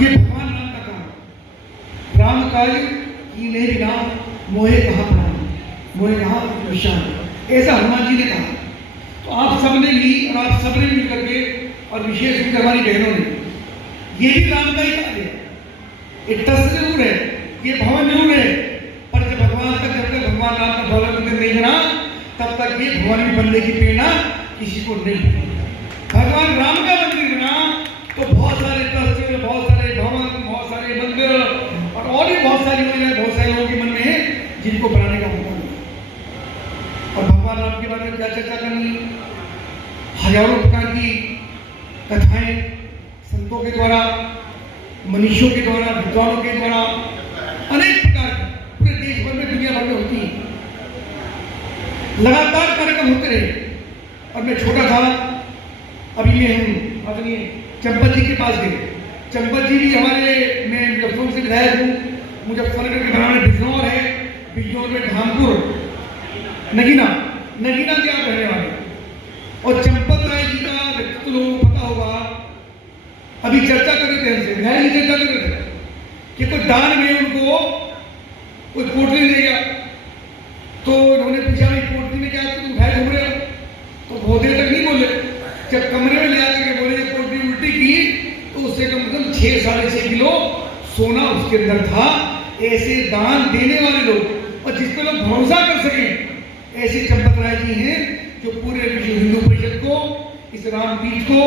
ये भगवान राम का काम। राम काज कीन्हे बिना मोहे कहा प्राण, मोहे कहा विशाल, ऐसा हनुमान जी ने कहा। तो आप सबने भी और आप सबने मिल करके और विशेष रूप से हमारी बहनों ने ये भी राम का ही कार्य है। ये टस जरूर है, ये भवन जरूर है, पर जब भगवान तक जब तक भगवान राम का भवन मंदिर नहीं बना तब तक ये भवन भी बनने की प्रेरणा किसी को नहीं। भगवान राम का मंदिर बना तो बहुत सारे ट्रस्ट, बहुत सारे भवन, बहुत सारे मंदिर और भी बहुत सारी योजनाएं बहुत सारे लोगों के मन में है जिनको बनाने का मौका मिला। और भगवान राम के बारे में क्या चर्चा करनी, हजारों प्रकार की कथाएं संतों के द्वारा, मनीषियों के द्वारा, विद्वानों के द्वारा अनेक प्रकार की पूरे देश भर में, दुनिया भर में होती है। लगातार कार्यक्रम होते रहे। और मैं छोटा था, अभी मैं हूँ आदरणीय चंपत जी के पास गए। चंपत जी भी हमारे, मैं मुजफ्फरपुर से विधायक हूँ, मुजफ्फरनगर के बराबर बिजनौर है, बिजनौर में धामपुर, नगीना के आप रहने वाले। और चंपत राय जी का व्यक्तित्व लोगों को पता होगा। अभी चर्चा कर रहे थे हमसे, विधायक जी चर्चा कर रहे थे कि कोई दान में उनको कोई पोटली दे गया। तो उन्होंने पूछा भाई पोटली में क्या तुम विधायक घूम रहे हो? तो बहुत देर तक नहीं बोले। जब कमरे में ले आकर के बोले पोटली उल्टी की तो उससे कम से कम 6-6.5 किलो सोना उसके अंदर था। ऐसे दान देने वाले लोग और जिस पे लोग भरोसा कर सके ऐसे चंपत राय जी हैं जो पूरे विश्व हिंदू परिषद को, इस रामपीठ को,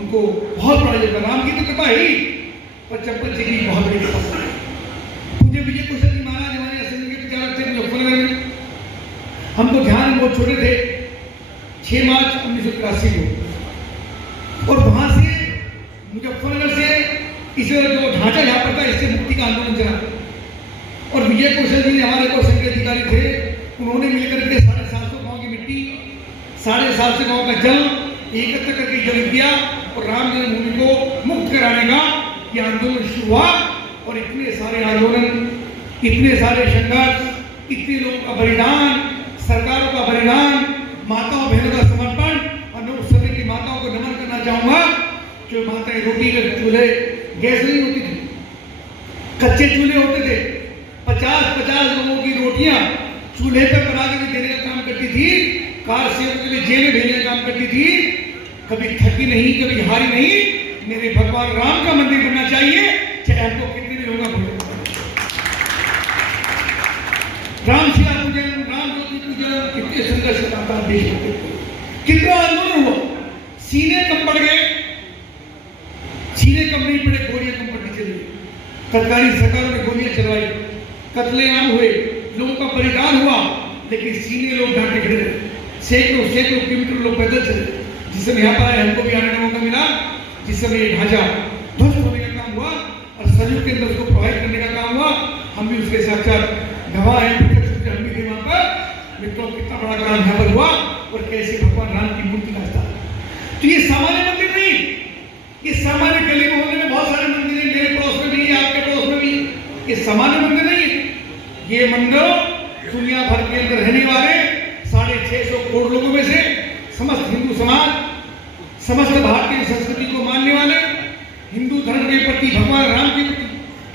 उनको बहुत बड़ा योगदान। राम की तो कृपा ही, पर चंपत जी की बहुत बड़ी कृपा। मुझे विजय कुशल जी महाराज हमारे असेंबली के विचारक थे मुजफ्फरनगर में। हमको ध्यान, बहुत छोटे थे, 6 मार्च 1983 को। और वहां से मुजफ्फरनगर से इस जो ढांचा यहाँ पर था इससे मुक्ति का आंदोलन चला। और विजय कौशल जी हमारे कौशल के अधिकारी थे, उन्होंने मिलकर के 750 गाँव की मिट्टी, 750 गाँव का जल एकत्र करके जल दिया और राम जन्मभूमि को मुक्त कराने का ये आंदोलन शुरू हुआ। और इतने सारे आंदोलन, इतने सारे संघर्ष, इतने लोगों का बलिदान, सरकारों का बलिदान, माताओं बहनों का समर्पण। और मैं उस समय की माताओं को नमन करना चाहूंगा जो माताएं रोटी के चूल्हे, गैस नहीं होती थी, कच्चे चूल्हे होते थे, 50-50 लोगों की रोटियां चूल्हे पर बना के देने का काम करती थी, कार सेवक के लिए जेल में भेजने का काम करती थी। कभी थकी नहीं, कभी हारी नहीं। मेरे भगवान राम का मंदिर बनना चाहिए, चाहे हमको कितने भी लोग बोले। राम शिला पूजन, राम ज्योति पूजन, कितने संघर्ष करता देश में, कितना आंदोलन हुआ। सीने कम पड़ गए, सीने कम नहीं पड़े, गोलियां कम पड़ती चली। सरकारी सरकारों ने गोलियां चलवाई, कत्लेआम हुए, लोगों का बलिदान हुआ, लेकिन सीने लोग ढांके खड़े रहे। सैकड़ों किलोमीटर लोग पैदल चले। जिस समय यहाँ पर आए हमको भी आने का मौका मिला, जिस समय ये ढांचा ध्वस्त होने का काम हुआ और सदियों के अंदर उसको प्रभावित करने का काम हुआ, हम भी उसके साक्षात गवाह हैं। हम भी थे वहाँ पर। मित्रों, कितना बड़ा काम यहाँ पर हुआ और कैसे भगवान राम की मूर्ति का स्थान। तो ये सामान्य मंदिर नहीं, ये सामान्य गली मोहल्ले में बहुत सारे मंदिर हैं, मेरे पड़ोस में भी, आपके पड़ोस में भी। ये सामान्य मंदिर नहीं, ये मंदिर दुनिया भर के अंदर रहने वाले 650 करोड़ लोगों में से समस्त हिंदू समाज, समस्त भारतीय संस्कृति को मानने वाले, हिंदू धर्म के प्रति, भगवान राम के प्रति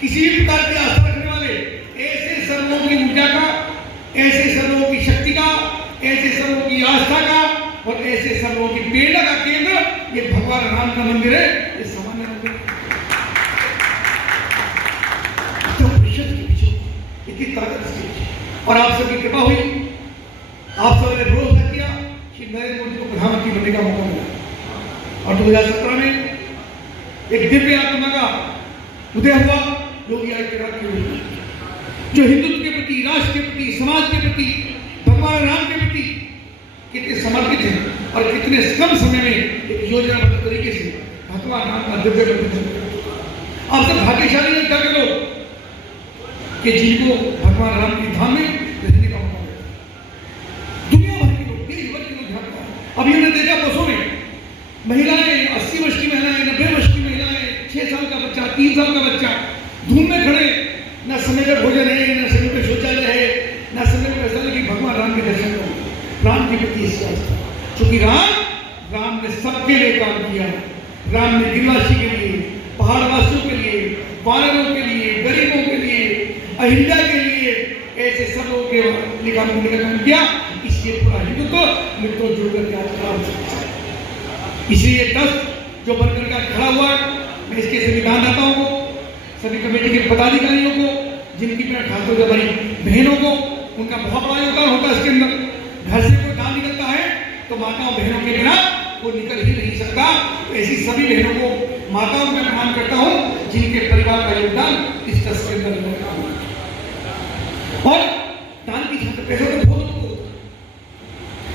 किसी भी प्रकार की आस्था रखने वाले, ऐसे सर्वों की ऊर्जा का, ऐसे सर्वों की शक्ति का, ऐसे सर्वों की आस्था का और ऐसे सर्वों की प्रेरणा का केंद्र ये भगवान राम का मंदिर है। ये सामान्य मंदिर इतनी ताकत इसकी। और आप सबकी कृपा हुई, आप सबने भरोसा किया कि नरेंद्र मोदी को प्रधानमंत्री बनने का मौका मिला। और 2017 में एक दिव्य आत्मा का उदय हुआ, योगी आदित्यनाथ के रूप में, जो हिंदुत्व के प्रति, राष्ट्र के प्रति, समाज के प्रति, भगवान राम के प्रति कितने समर्पित हैं और कितने कम समय में एक योजनाबद्ध तरीके से भगवान राम का दिव्य प्रतिनिधित्व। आप सब भाग्यशाली हैं क्या लोग कि जिनको भगवान राम की धाम में रहने का मौका मिला। दुनिया भर के लोग, देश भर के लोग ध्यान रखा। अभी हमने देखा बसों में महिलाएं, 80 वर्ष की महिलाएं, 90 वर्ष की महिलाएं, 6 साल का बच्चा, 3 साल का बच्चा धूम में खड़े, न समय पर भोजन है, न समय पर शौचालय है, न समय पर ऐसा लगे भगवान राम के दर्शन करो। राम के प्रति इससे आस्था, क्योंकि राम ने सबके लिए काम किया। राम ने गिरिवासी के लिए, पहाड़वासियों के लिए, वानरों के लिए, गरीबों के लिए, अहिंसा के लिए, ऐसे सब लोगों के लिए काम किया। इसलिए पूरा हिंदुत्व मित्रों जुड़कर के आज खड़ा हो सकता है। इसलिए ये ट्रस्ट जो बनकर के खड़ा हुआ है, मैं इसके सभी दानदाताओं को, सभी कमेटी के पदाधिकारियों को, जिनकी मैं खासतौर से हमारी बहनों को, उनका बहुत बड़ा योगदान होता है इसके अंदर। घर से कोई दान निकलता है तो माताओं बहनों के बिना वो निकल ही नहीं सकता। तो ऐसी सभी बहनों को, माताओं को मैं प्रणाम करता हूँ जिनके परिवार का योगदान इस ट्रस्ट के अंदर होता है। और दान की पैसा तो बहुत होता है,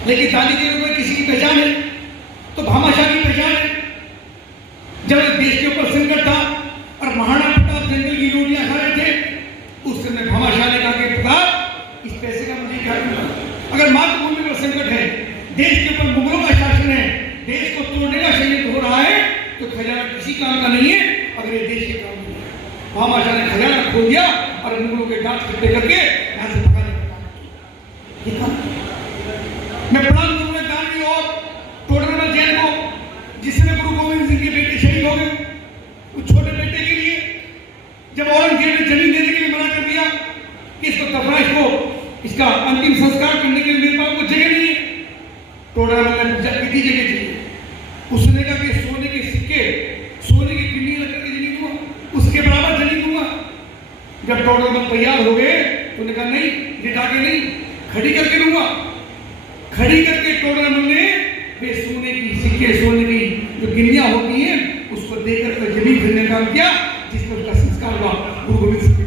लेकिन दानी के रूप में किसी की पहचान है तो भामाशाह की पहचान है। जब देश के ऊपर संकट था और महाराणा प्रताप जंगल की रोटियां खा रहे थे, उस समय भामाशाह ने कहा कि प्रताप, इस पैसे का मुझे क्या करना? अगर मातृभूमि पर संकट है, देश के ऊपर मुगलों का शासन है, देश को तोड़ने का षड्यंत्र हो रहा है, तो खजाना किसी काम का नहीं है अगर ये देश के काम नहीं है। भामाशाह ने खजाना खोल दिया और मुगलों के दांत इकट्ठे करके यहाँ से भगाने का काम किया। मैं प्रणाम करूंगा गांधी और टोडरमल जैन को, जिसमें गुरु गोविंद सिंह के बेटे शहीद हो गए। उस छोटे बेटे के लिए जब औरंगजेब ने जमीन देने के लिए मना कर दिया कि इसको दफना, इसका अंतिम संस्कार करने के लिए मेरे पास कोई जगह नहीं है, टोडरमल ने कितनी जगह चाहिए? उसने कहा कि सोने के सिक्के, सोने की गिन्नी रखकर के जमीन दूंगा, उसके बराबर जमीन दूंगा। जब टोडरमल तैयार हो गए तो उन्होंने कहा नहीं, लिटा के नहीं, खड़ी करके दूंगा। खड़ी करके टोडरमल ने वे सोने की सिक्के, सोने की जो गिन्नियां होती हैं, उसको देकर के जमीन खरीदने का काम किया, जिसमें उसका संस्कार हुआ गुरु गोविंद सिंह।